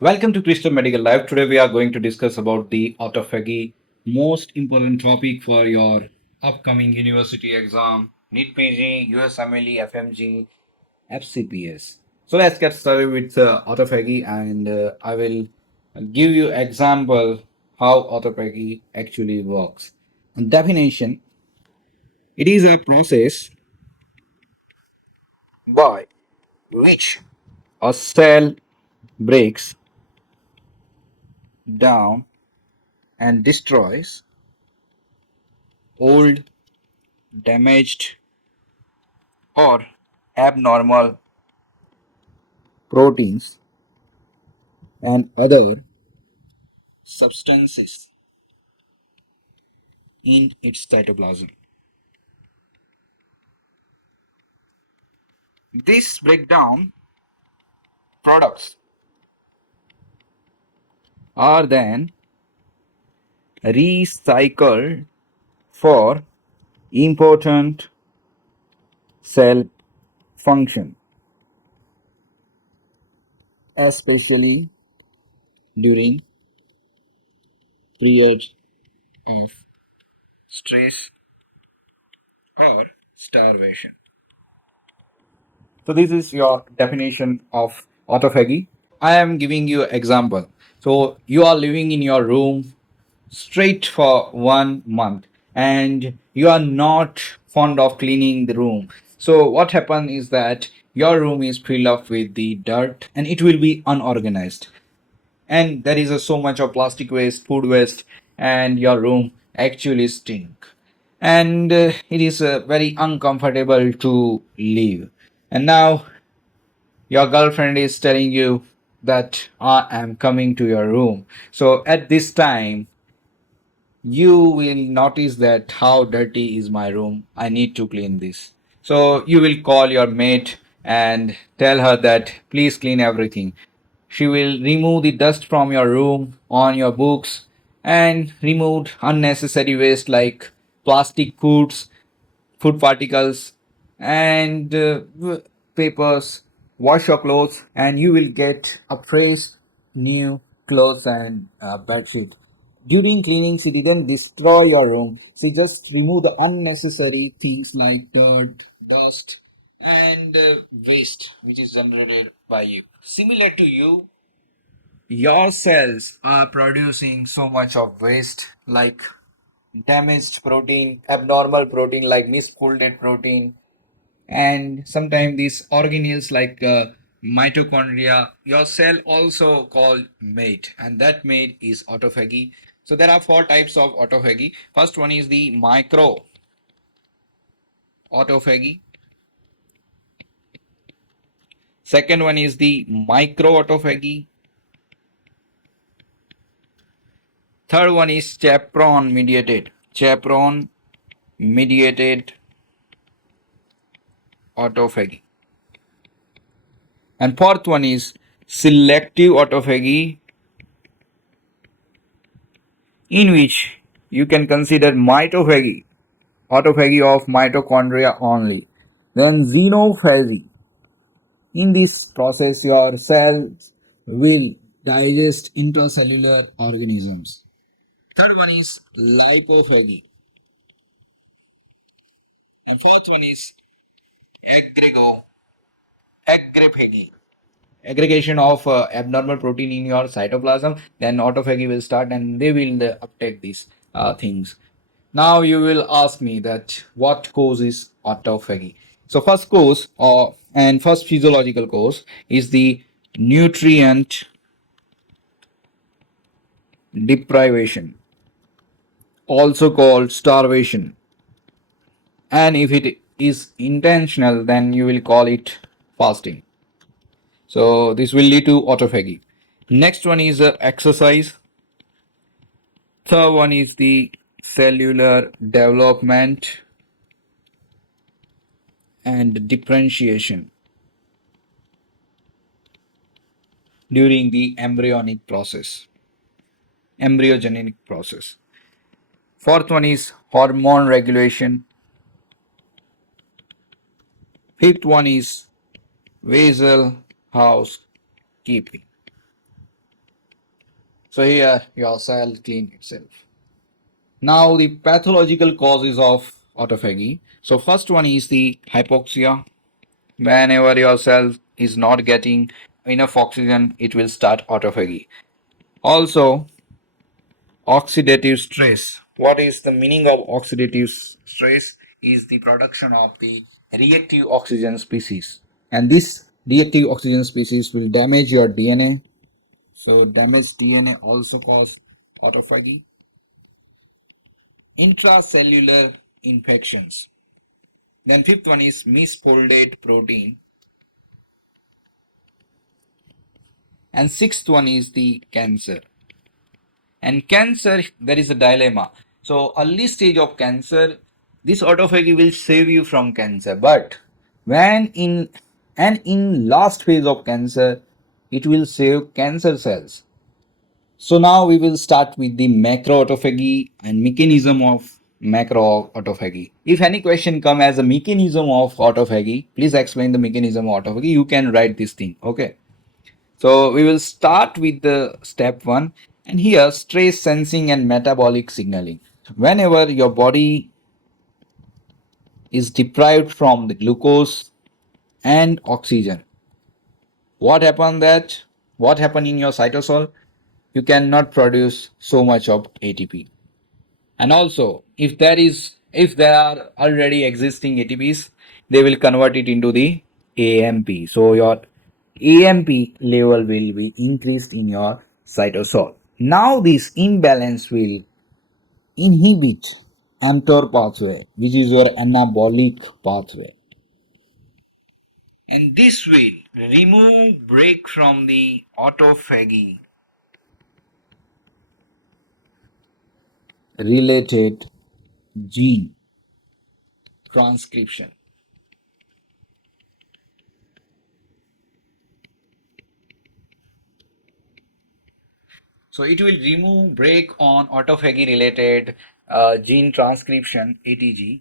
Welcome to Crystal Medical Live. Today we are going to discuss about the autophagy, most important topic for your upcoming university exam, NEET PG, USMLE, FMG, FCPS. So let's get started with autophagy, and I will give you example how autophagy actually works. Definition: it is a process by which a cell breaks down and destroys old, damaged, or abnormal proteins and other substances in its cytoplasm. These breakdown products are then recycled for important cell function, especially during periods of stress or starvation. So this is your definition of autophagy. I am giving you example. So you are living in your room straight for 1 month and you are not fond of cleaning the room. So what happens is that your room is filled up with the dirt and it will be unorganized, and there is so much of plastic waste, food waste, and your room actually stink, and it is very uncomfortable to live. And now your girlfriend is telling you that I am coming to your room. So at this time, you will notice that how dirty is my room. I need to clean this. So you will call your mate and tell her that please clean everything. She will remove the dust from your room, on your books, and remove unnecessary waste like plastic foods, food particles, and papers. Wash your clothes, and you will get a fresh new clothes and bedsheet. During cleaning, she didn't destroy your room. She just removed the unnecessary things like dirt, dust, and waste which is generated by you. Similar to you, your cells are producing so much of waste like damaged protein, abnormal protein like misfolded protein, and sometimes these organelles like mitochondria. Your cell also called mate, and that mate is autophagy. So there are four types of autophagy. First one is the microautophagy. Second one is the microautophagy. Third one is chaperone-mediated autophagy. And fourth one is selective autophagy, in which you can consider autophagy of mitochondria only. Then xenophagy. In this process, your cells will digest intracellular organisms. Third one is lipophagy. And fourth one is aggrego, aggrephagy. Aggregation of abnormal protein in your cytoplasm, then autophagy will start and they will uptake these things. Now you will ask me that what causes autophagy. So first cause and first physiological cause is the nutrient deprivation, also called starvation, and if it is intentional then you will call it fasting. So this will lead to autophagy. Next one is exercise. Third one is the cellular development and differentiation during the embryogenic process. Fourth one is hormone regulation. Fifth one is vessel housekeeping. So here your cell clean itself. Now the pathological causes of autophagy. So first one is the hypoxia. Whenever your cell is not getting enough oxygen, it will start autophagy. Also, oxidative stress. What is the meaning of oxidative stress? Is the production of the reactive oxygen species. And this reactive oxygen species will damage your DNA. So damaged DNA also cause autophagy. Intracellular infections. Then fifth one is misfolded protein. And sixth one is the cancer. And cancer, there is a dilemma. So early stage of cancer, this autophagy will save you from cancer. But when in last phase of cancer, it will save cancer cells. So now we will start with the macroautophagy and mechanism of macroautophagy. If any question come as a mechanism of autophagy, please explain the mechanism of autophagy. You can write this thing. Okay. So we will start with the step one, and here stress sensing and metabolic signaling. Whenever your body is deprived from the glucose and oxygen, what happened in your cytosol? You cannot produce so much of ATP. And also, if there are already existing ATPs, they will convert it into the AMP. So your AMP level will be increased in your cytosol. Now this imbalance will inhibit mTOR pathway, which is your anabolic pathway. And this will remove break from the autophagy related gene transcription. So it will remove break on autophagy related gene transcription ATG,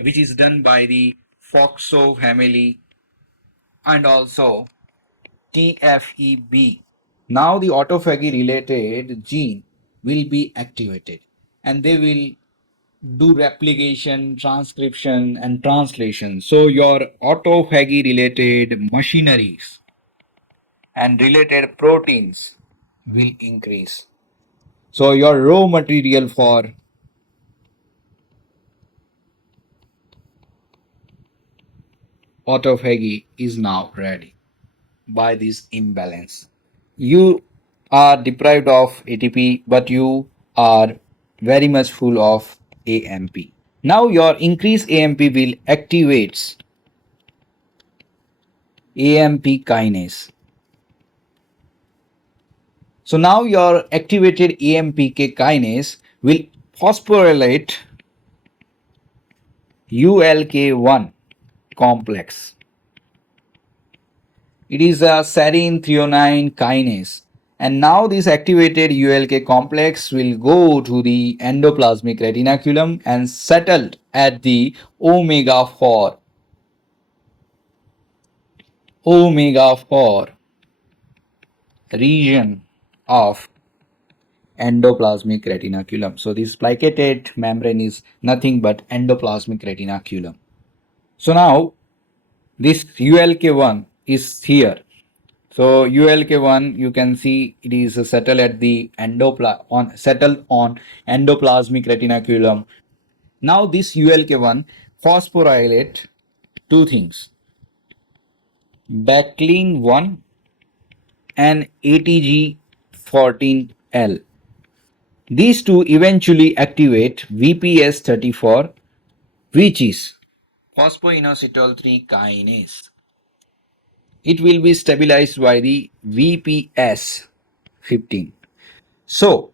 which is done by the FOXO family and also TFEB. Now the autophagy related gene will be activated and they will do replication, transcription and translation. So your autophagy related machineries and related proteins will increase. So your raw material for autophagy is now ready by this imbalance. You are deprived of ATP, but you are very much full of AMP. Now your increased AMP will activates AMP kinase. So now your activated AMPK kinase will phosphorylate ULK1 complex. It is a serine threonine kinase. And now this activated ULK complex will go to the endoplasmic reticulum and settled at the omega 4 region of endoplasmic reticulum. So this plicated membrane is nothing but endoplasmic reticulum. So now this ULK1 is here. So ULK1, you can see it is settled at the settled on endoplasmic reticulum. Now this ULK1 phosphorylate two things, Beclin 1 and ATG14L. These two eventually activate VPS34, which is phosphoinositol 3 kinase. It will be stabilized by the VPS15. So,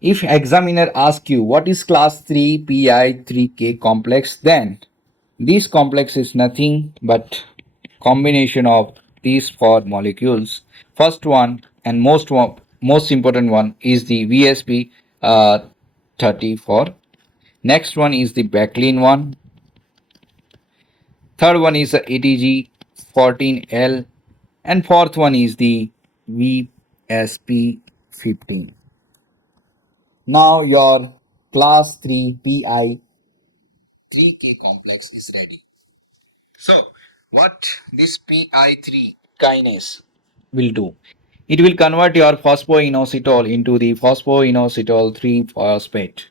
if examiner asks you what is class 3 PI3K complex, then this complex is nothing but combination of these four molecules. First one and most important one is the VSP 34. Next one is the Beclin one. Third one is the ATG 14L, and fourth one is the VSP 15. Now your class 3 PI 3K complex is ready. So, what this PI3 kinase will do? It will convert your phosphoinositol into the phosphoinositol 3 phosphate.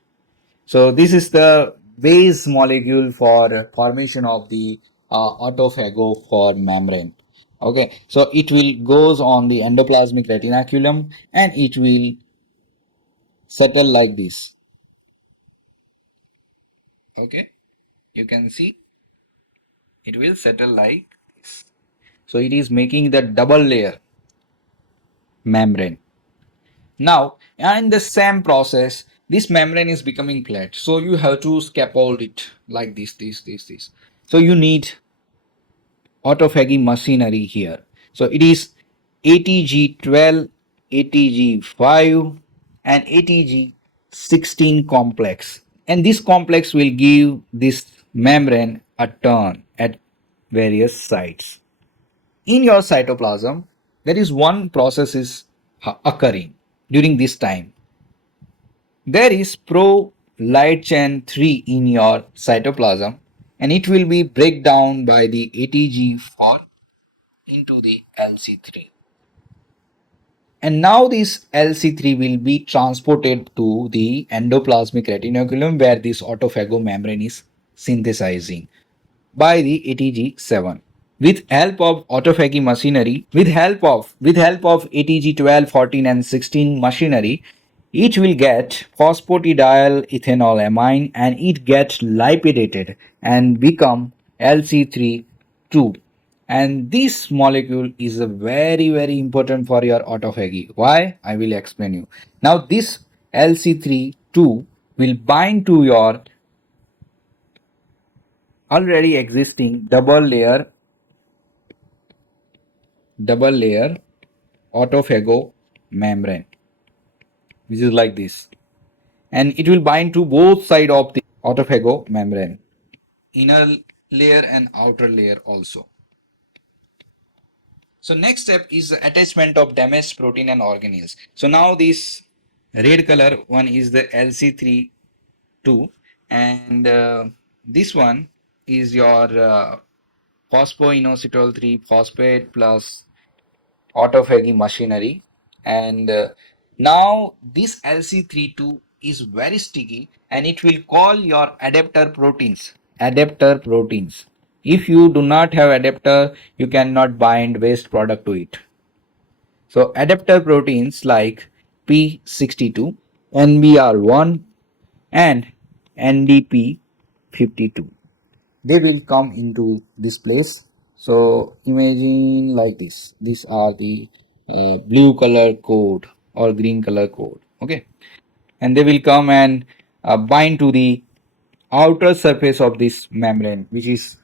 So, this is the base molecule for formation of the autophago for membrane. Okay, so it will goes on the endoplasmic retinaculum and it will settle like this. Okay, you can see it will settle like this. So it is making the double layer membrane. Now, in the same process, this membrane is becoming flat. So you have to scaffold it like this. So you need autophagy machinery here. So it is ATG12, ATG5, and ATG16 complex. And this complex will give this membrane a turn at various sites. In your cytoplasm, there is one process is occurring during this time. There is pro light chain 3 in your cytoplasm and it will be break down by the ATG4 into the LC3. And now this LC3 will be transported to the endoplasmic retinaculum where this autophago membrane is synthesizing by the ATG7. With help of autophagy machinery, with help of ATG 12, 14 and 16 machinery, it will get phosphatidyl ethanolamine and it get lipidated and become LC3 2. And this molecule is a very important for your autophagy. Why? I will explain you. Now this LC3 2 will bind to your already existing double layer autophago membrane, which is like this, and it will bind to both sides of the autophago membrane, inner layer and outer layer also. So next step is the attachment of damaged protein and organelles. So now this red color one is the LC3 2 and this one is your phosphoinositol 3 phosphate plus autophagy machinery. And now this LC32 is very sticky and it will call your adapter proteins. If you do not have adapter, you cannot bind waste product to it. So adapter proteins like P62, NBR1 and NDP52, they will come into this place. So imagine like this, these are the blue color code or green color code. Okay, and they will come and bind to the outer surface of this membrane, which is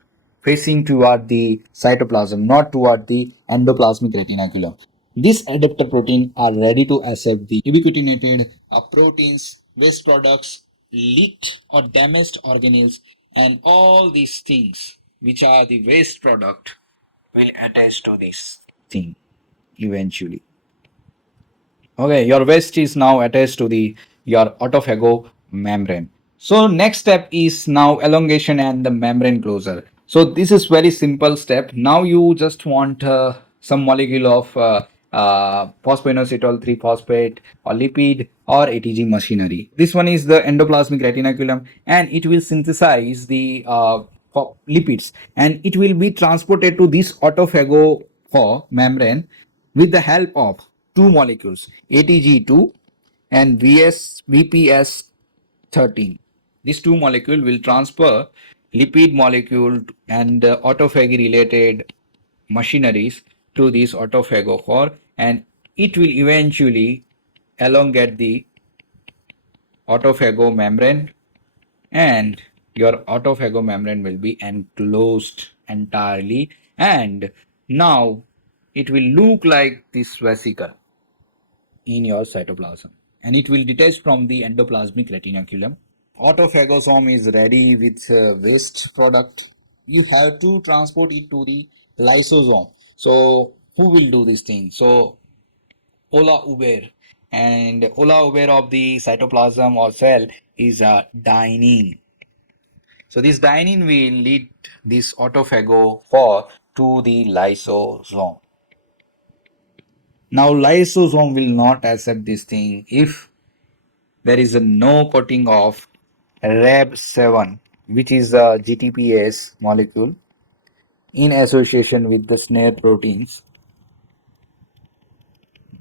facing toward the cytoplasm, not toward the endoplasmic retinaculum. These adapter protein are ready to accept the ubiquitinated proteins, waste products, leaked or damaged organelles, and all these things which are the waste product will attach to this thing eventually. Okay, your waste is now attached to the your autophago membrane. So next step is now elongation and the membrane closure. So this is very simple step. Now you just want some molecule of phosphoinositol 3 phosphate or lipid or ATG machinery. This one is the endoplasmic retinaculum and it will synthesize the lipids and it will be transported to this autophago membrane with the help of two molecules ATG2 and VPS13. These two molecules will transfer lipid molecule and autophagy related machineries to this autophagophore and it will eventually elongate the autophago membrane and your autophago membrane will be enclosed entirely and now it will look like this vesicle in your cytoplasm and it will detach from the endoplasmic retinaculum. Autophagosome is ready with waste product. You have to transport it to the lysosome. So who will do this thing? So Ola Uber And all are aware of the cytoplasm or cell is dynein. So this dynein will lead this autophagophore to the lysosome. Now lysosome will not accept this thing if there is a no coating of Rab7, which is a GTPase molecule in association with the snare proteins.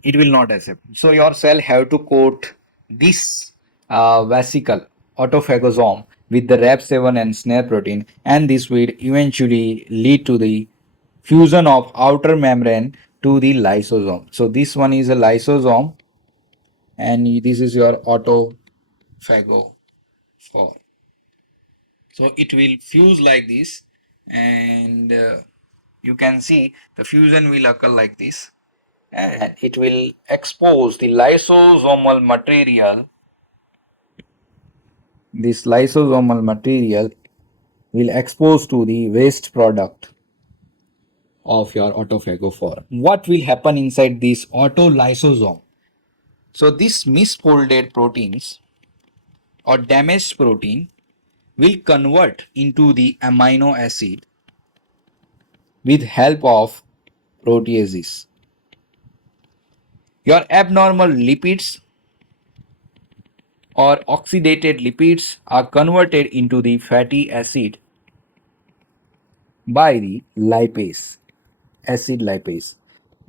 It will not accept. So your cell have to coat this vesicle autophagosome with the Rab7 and snare protein, and this will eventually lead to the fusion of outer membrane to the lysosome. So this one is a lysosome, and this is your autophagophore. So it will fuse like this, and you can see the fusion will occur like this, and it will expose the lysosomal material. This lysosomal material will expose to the waste product of your autophagophore. What will happen inside this autolysosome? So this misfolded proteins or damaged protein will convert into the amino acid with help of proteases. Your abnormal lipids or oxidated lipids are converted into the fatty acid by the lipase, acid lipase.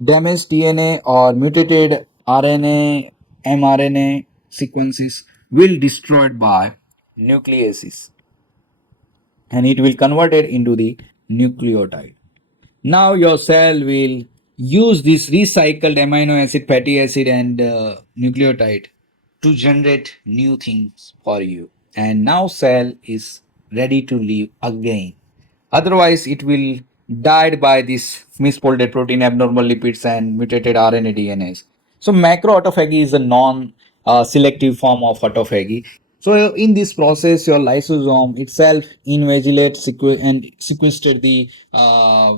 Damaged DNA or mutated RNA, mRNA sequences will destroyed by nucleases, and it will convert it into the nucleotide. Now your cell will use this recycled amino acid, fatty acid, and nucleotide to generate new things for you. And now cell is ready to live again. Otherwise, it will died by this misfolded protein, abnormal lipids, and mutated RNA DNAs. So macroautophagy is a non-selective form of autophagy. So in this process, your lysosome itself invigilates and sequestrates the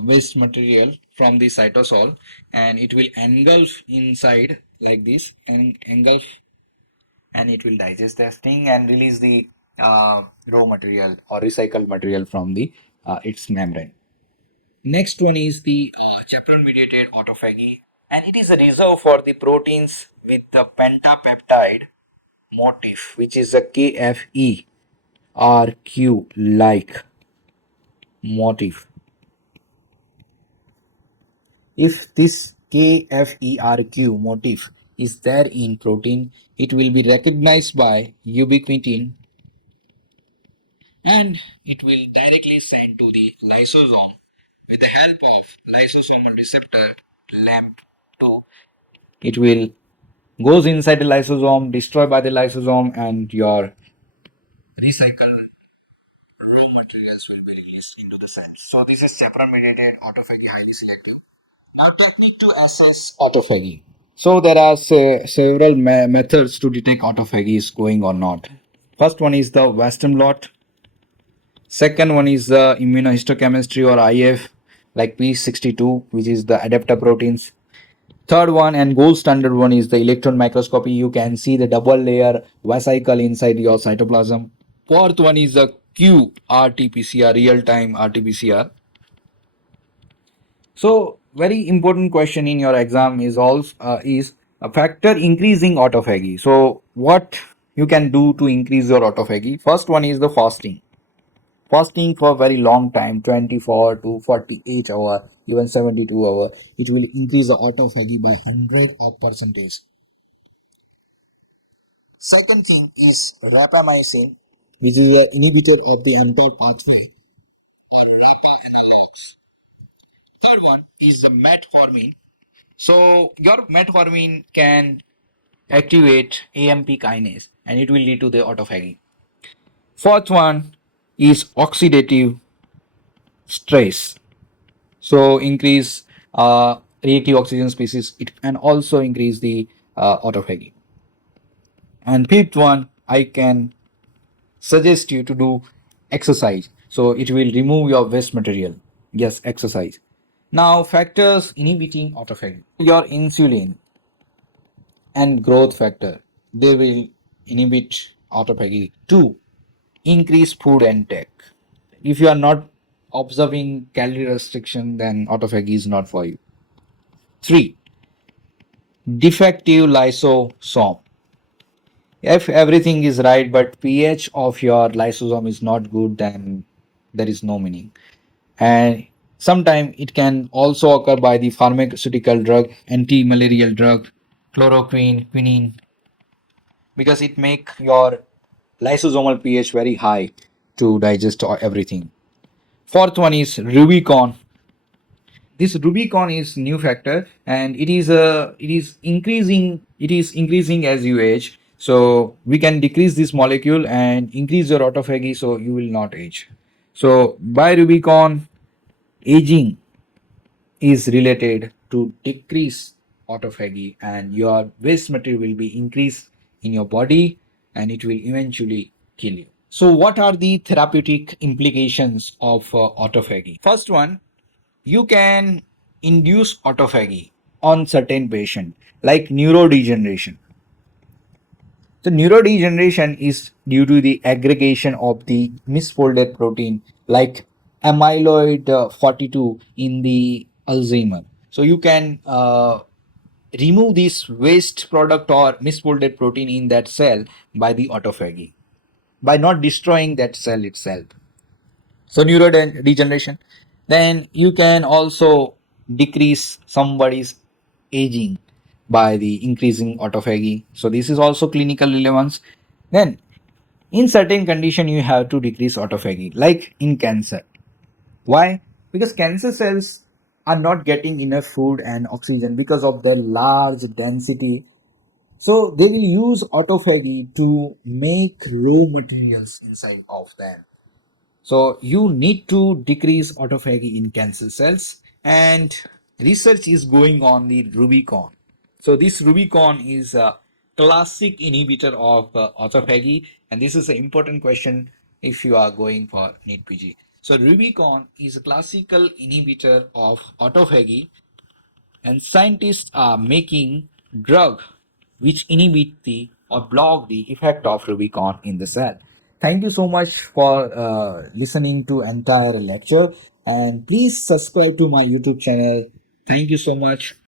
waste material from the cytosol, and it will engulf inside like this and engulf, and it will digest this thing and release the raw material or recycled material from the its membrane. Next one is the chaperone-mediated autophagy, and it is a reserve for the proteins with the pentapeptide motif, which is a KFE RQ like motif. If this KFERQ motif is there in protein, it will be recognized by ubiquitin, and it will directly send to the lysosome with the help of lysosomal receptor LAMP2. It will goes inside the lysosome, destroyed by the lysosome, and your recycled raw materials will be released into the cell. So this is chaperone-mediated autophagy, highly selective. Now technique to assess autophagy. So there are several methods to detect autophagy is going or not. First one is the Western blot. Second one is the immunohistochemistry or IF, like P62, which is the adapter proteins. Third one and gold standard one is the electron microscopy. You can see the double layer vesicle inside your cytoplasm. Fourth one is the QRT-PCR, real-time RT-PCR. So very important question in your exam is also is a factor increasing autophagy. So what you can do to increase your autophagy? First one is the fasting. Fasting for very long time, 24 to 48 hour, even 72 hour, it will increase the autophagy by 100 of percentage. Second thing is rapamycin, which is an inhibitor of the mTOR pathway, rappa analogs. Third one is the metformin. So your metformin can activate AMP kinase, and it will lead to the autophagy. Fourth one is oxidative stress. So increase reactive oxygen species, it can also increase the autophagy. And fifth one, I can suggest you to do exercise, so it will remove your waste material. Yes, exercise. Now factors inhibiting autophagy: your insulin, and growth factor. They will inhibit autophagy. 2. Increase food intake. If you are not observing calorie restriction, then autophagy is not for you. 3. Defective lysosome. If everything is right but pH of your lysosome is not good, then there is no meaning. And sometimes it can also occur by the pharmaceutical drug, anti-malarial drug, chloroquine, quinine, because it make your lysosomal pH very high to digest everything. Fourth one is Rubicon. This Rubicon is new factor, and it is increasing as you age. So we can decrease this molecule and increase your autophagy, so you will not age. So by Rubicon, aging is related to decrease autophagy, and your waste material will be increased in your body, and it will eventually kill you. So what are the therapeutic implications of autophagy? First one, you can induce autophagy on certain patient like neurodegeneration. So neurodegeneration is due to the aggregation of the misfolded protein like amyloid 42 in the Alzheimer. So you can remove this waste product or misfolded protein in that cell by the autophagy, by not destroying that cell itself. So neurodegeneration. Then you can also decrease somebody's aging by the increasing autophagy. So this is also clinical relevance. Then in certain condition you have to decrease autophagy, like in cancer. Why? Because cancer cells are not getting enough food and oxygen because of their large density. So they will use autophagy to make raw materials inside of them. So you need to decrease autophagy in cancer cells, and research is going on the Rubicon. So this Rubicon is a classic inhibitor of autophagy, and this is an important question if you are going for NEET PG. So Rubicon is a classical inhibitor of autophagy, and scientists are making drug which inhibit the or block the effect of Rubicon in the cell. Thank you so much for listening to entire lecture, and please subscribe to my YouTube channel. Thank you so much.